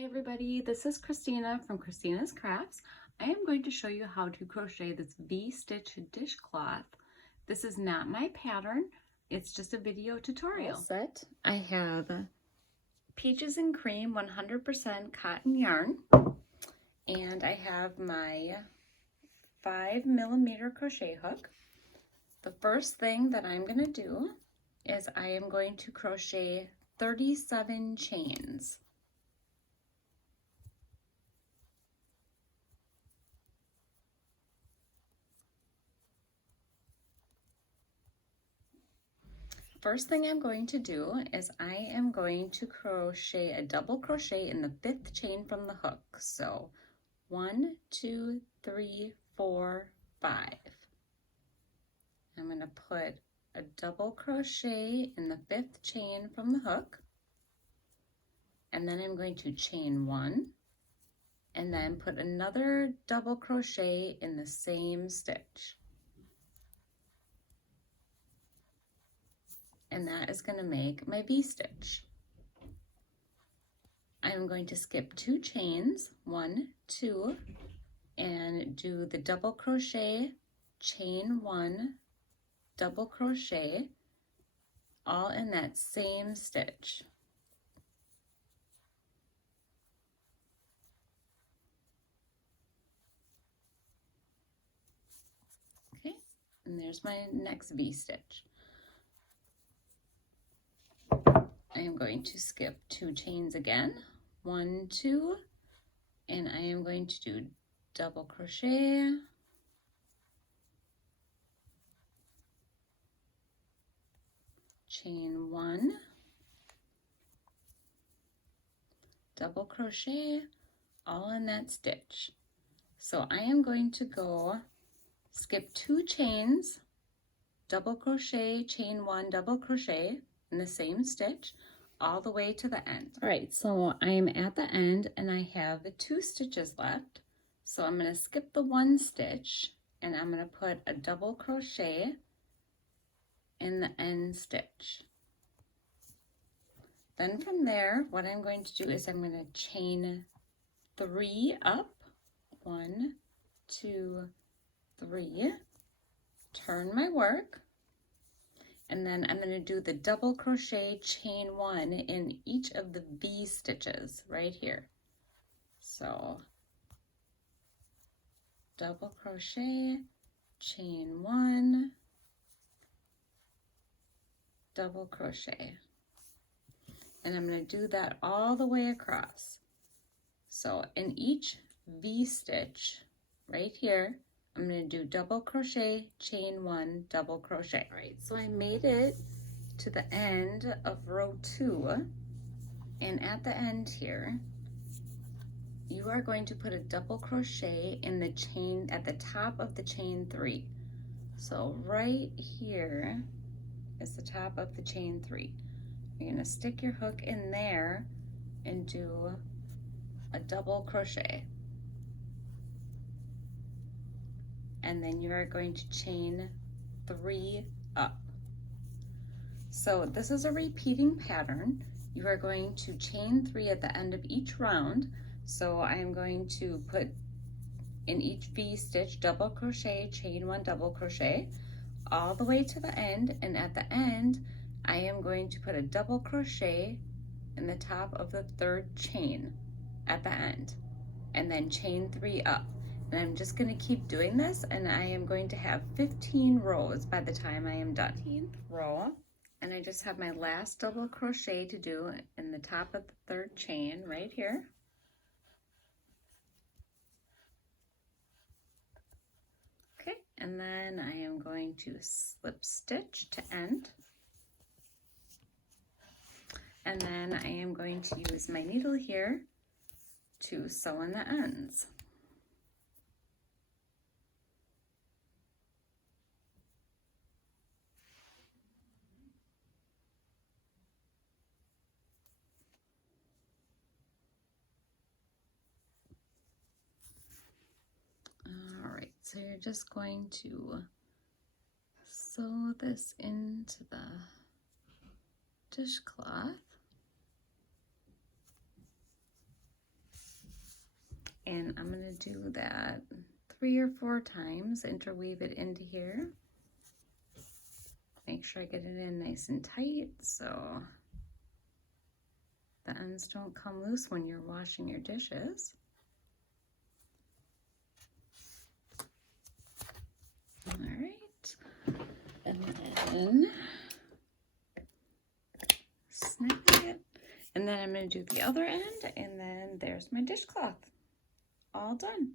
Hi everybody, this is Kristina from Kristina's Crafts. I am going to show you how to crochet this V-stitch dishcloth. This is not my pattern, it's just a video tutorial. All set. I have Peaches and Cream 100% cotton yarn, and I have my 5mm crochet hook. The first thing that I'm going to do is I am going to crochet 37 chains. First thing I'm going to do is I am going to crochet a double crochet in the 5th chain from the hook. So 1, 2, 3, 4, 5. I'm going to put a double crochet in the 5th chain from the hook, and then I'm going to chain 1 and then put another double crochet in the same stitch. And that is going to make my V-stitch. I'm going to skip 2 chains, 1, 2, and do the double crochet, chain 1, double crochet, all in that same stitch. Okay, and there's my next V-stitch. I am going to skip 2 chains again, 1, 2, and I am going to do double crochet, chain 1, double crochet, all in that stitch. So I am going to go skip 2 chains, double crochet, chain 1, double crochet in the same stitch all the way to the end. All right, so I am at the end and I have 2 stitches left. So I'm going to skip the 1 stitch and I'm going to put a double crochet in the end stitch. Then from there, what I'm going to do is I'm going to chain 3 up, 1, 2, 3, turn my work, and then I'm going to do the double crochet, chain 1 in each of the V stitches right here. So double crochet, chain 1, double crochet. And I'm going to do that all the way across. So in each V stitch right here, I'm going to do double crochet, chain 1, double crochet. All right, so I made it to the end of row 2, and at the end here, you are going to put a double crochet in the chain at the top of the chain 3. So right here is the top of the chain 3. You're going to stick your hook in there and do a double crochet. And then you are going to chain 3 up. So this is a repeating pattern. You are going to chain 3 at the end of each round. So I am going to put in each V stitch double crochet, chain 1, double crochet all the way to the end, and at the end I am going to put a double crochet in the top of the 3rd chain at the end, and then chain 3 up. And I'm just going to keep doing this, and I am going to have 15 rows by the time I am done. 15th row, and I just have my last double crochet to do in the top of the 3rd chain right here. Okay, and then I am going to slip stitch to end. And then I am going to use my needle here to sew in the ends. All right, so you're just going to sew this into the dishcloth. And I'm going to do that 3 or 4 times, interweave it into here. Make sure I get it in nice and tight so the ends don't come loose when you're washing your dishes. All right, and then snip it, and then I'm going to do the other end, and then there's my dishcloth, all done.